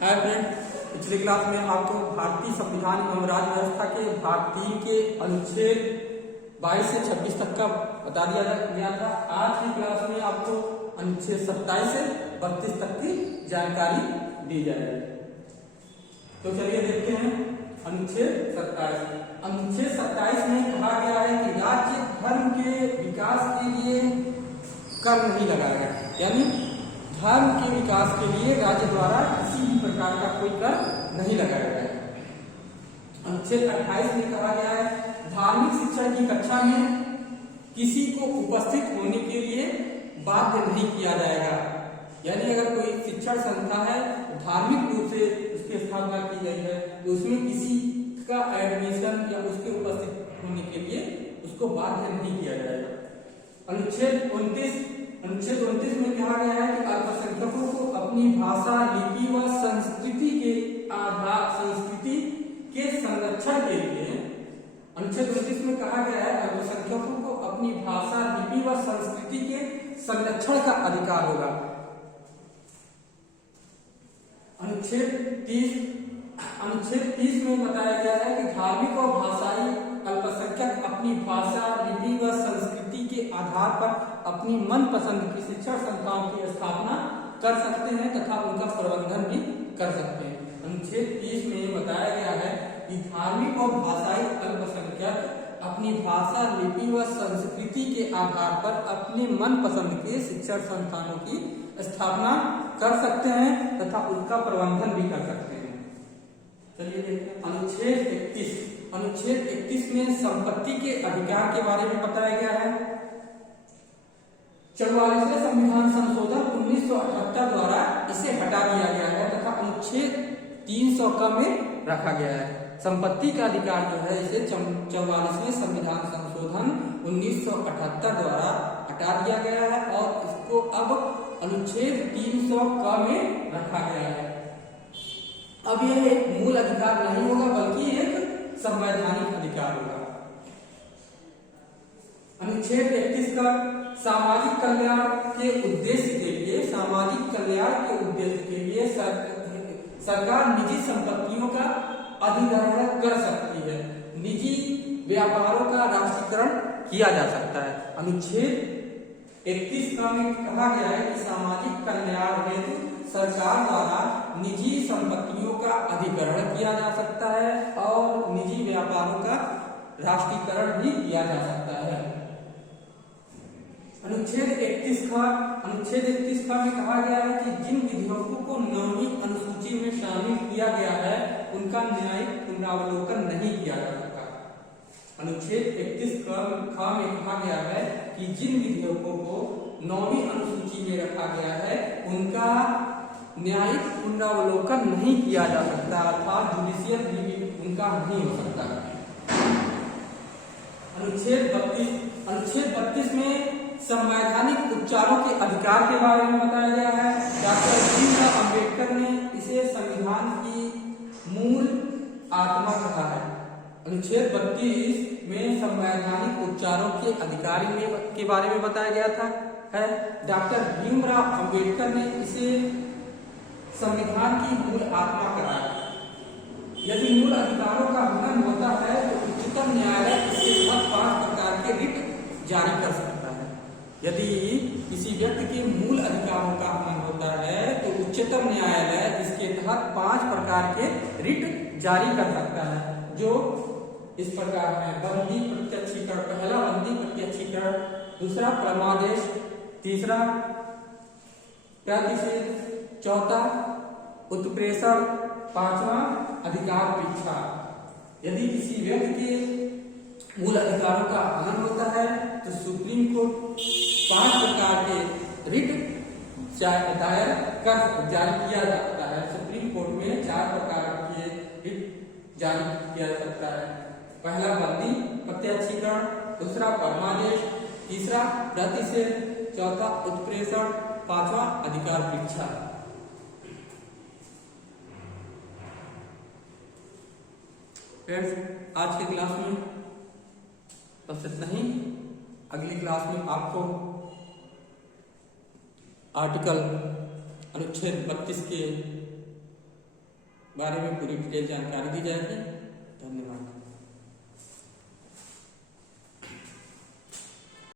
Hi friend, पिछले class में आपको भारतीय संविधान एवं राज्य व्यवस्था के भाग 3 के अनुच्छेद 22 से 26 तक का बता दिया गया था। आज की क्लास में आपको अनुच्छेद 27 से 32 तक की जानकारी दी जाएगी। तो चलिए देखते हैं अनुच्छेद 27। अनुच्छेद 27 में कहा गया है कि राज्य धर्म के विकास के लिए कर नहीं लगाएगा, यानी धर्म के विकास के लिए राज्य द्वारा किसी भी प्रकार का कोई कर नहीं लगाया गया है। अनुच्छेद 28 में कहा गया है धार्मिक शिक्षण की कक्षा में किसी को उपस्थित होने के लिए बाध्य नहीं किया जाएगा। यानी अगर कोई शिक्षण संस्था है, धार्मिक रूप से उसकी स्थापना की गई है, तो उसमें किसी का एडमिशन या उसके उपस्थित होने के लिए उसको बाध्य नहीं किया जाएगा। अनुच्छेद 29 में कहा गया है कि अल्पसंख्यकों को अपनी भाषा, लिपि व संस्कृति के संरक्षण के लिए, अनुच्छेद 29 में कहा गया है अल्पसंख्यकों को अपनी भाषा, लिपि व संस्कृति के संरक्षण का अधिकार होगा। अनुच्छेद 30 में बताया गया है कि धार्मिक और भाषाई अल्पसंख्यक अपनी भाषा, लिपि व संस्कृति के आधार पर अपनी मनपसंद की शिक्षण संस्थाओं की स्थापना कर सकते हैं तथा उनका प्रबंधन भी कर सकते हैं। अनुच्छेद 30 में बताया गया है कि धार्मिक और भाषाई अल्पसंख्यक अपनी भाषा, लिपि व संस्कृति के आधार पर अपने मनपसंद के शिक्षण संस्थानों की स्थापना कर सकते हैं तथा उनका प्रबंधन भी कर सकते हैं। चलिए देखते हैं अनुच्छेद 31। अनुच्छेद 31 में संपत्ति के अधिकार के बारे में बताया गया है। 44वें संविधान संशोधन 1978 द्वारा इसे हटा दिया गया है तथा अनुच्छेद 300 का में रखा गया है। संपत्ति का अधिकार जो है इसे 44वें संविधान संशोधन 1978 द्वारा हटा दिया गया है और इसको अब अनुच्छेद 300 का में रखा गया है। अब यह एक मूल अधिकार नहीं होगा बल्कि एक संवैधानिक अधिकार होगा। अनुच्छेद 31 का सामाजिक कल्याण के उद्देश्य के लिए, सरकार निजी संपत्तियों का अधिग्रहण कर सकती है। निजी व्यापारों का राष्ट्रीयकरण किया जा सकता है। अनुच्छेद 31 का में कहा गया है कि सामाजिक कल्याण हेतु सरकार द्वारा निजी संपत्तियों का अधिग्रहण किया जा सकता है और निजी व्यापारों का राष्ट्रीयकरण भी किया जा सकता है। अनुच्छेद 31 का में कहा गया है कि जिन विधेयकों को 9वीं अनुसूची में शामिल किया गया है उनका न्यायिक पुनरावलोकन नहीं किया जा सकता। अनुच्छेद 31 का में कहा गया है कि जिन विधेयकों को 9वीं अनुसूची में रखा गया है उनका न्यायिक पुनरावलोकन नहीं किया जा सकता, अर्थात जुडिशियल रिव्यू उनका नहीं हो सकता। अनुच्छेद 32 में संवैधानिक उपचारों के अधिकार के बारे में बताया गया है। डॉक्टर भीमराव अंबेडकर ने इसे संविधान की मूल आत्मा कहा है। अनुच्छेद 32 में संवैधानिक उपचारों के अधिकार के बारे में बताया गया था है। डॉक्टर भीमराव अंबेडकर ने इसे संविधान की मूल आत्मा कहा है। यदि मूल अधिकारों का हनन होता है तो उच्चतम न्यायालय इसके तहत 5 प्रकार के रिट जारी कर सकता है। यदि किसी व्यक्ति के मूल अधिकारों का हनन होता है तो उच्चतम न्यायालय इसके तहत 5 प्रकार के रिट जारी कर सकता है, जो इस प्रकार है। बंदी प्रत्यक्षीकरण, पहला बंदी प्रत्यक्षीकरण, दूसरा परमादेश, तीसरा प्रतिषेध, चौथा उत्प्रेषण, पांचवा अधिकार परीक्षा। यदि किसी व्यक्ति के मूल अधिकारों का हनन होता है तो सुप्रीम कोर्ट 5 प्रकार के रिट दायर जारी किया जाता है। सुप्रीम कोर्ट में 4 प्रकार के रिट जारी किया जा सकता है। पहला बंदी प्रत्यक्षीकरण, दूसरा परमादेश, तीसरा प्रतिषेध, चौथा उत्प्रेषण, पांचवा अधिकार परीक्षा। फ्रेंड्स, आज के क्लास में बस इतना ही। अगली क्लास में आपको आर्टिकल अनुच्छेद 32 के बारे में पूरी डिटेल जानकारी दी जाएगी। धन्यवाद।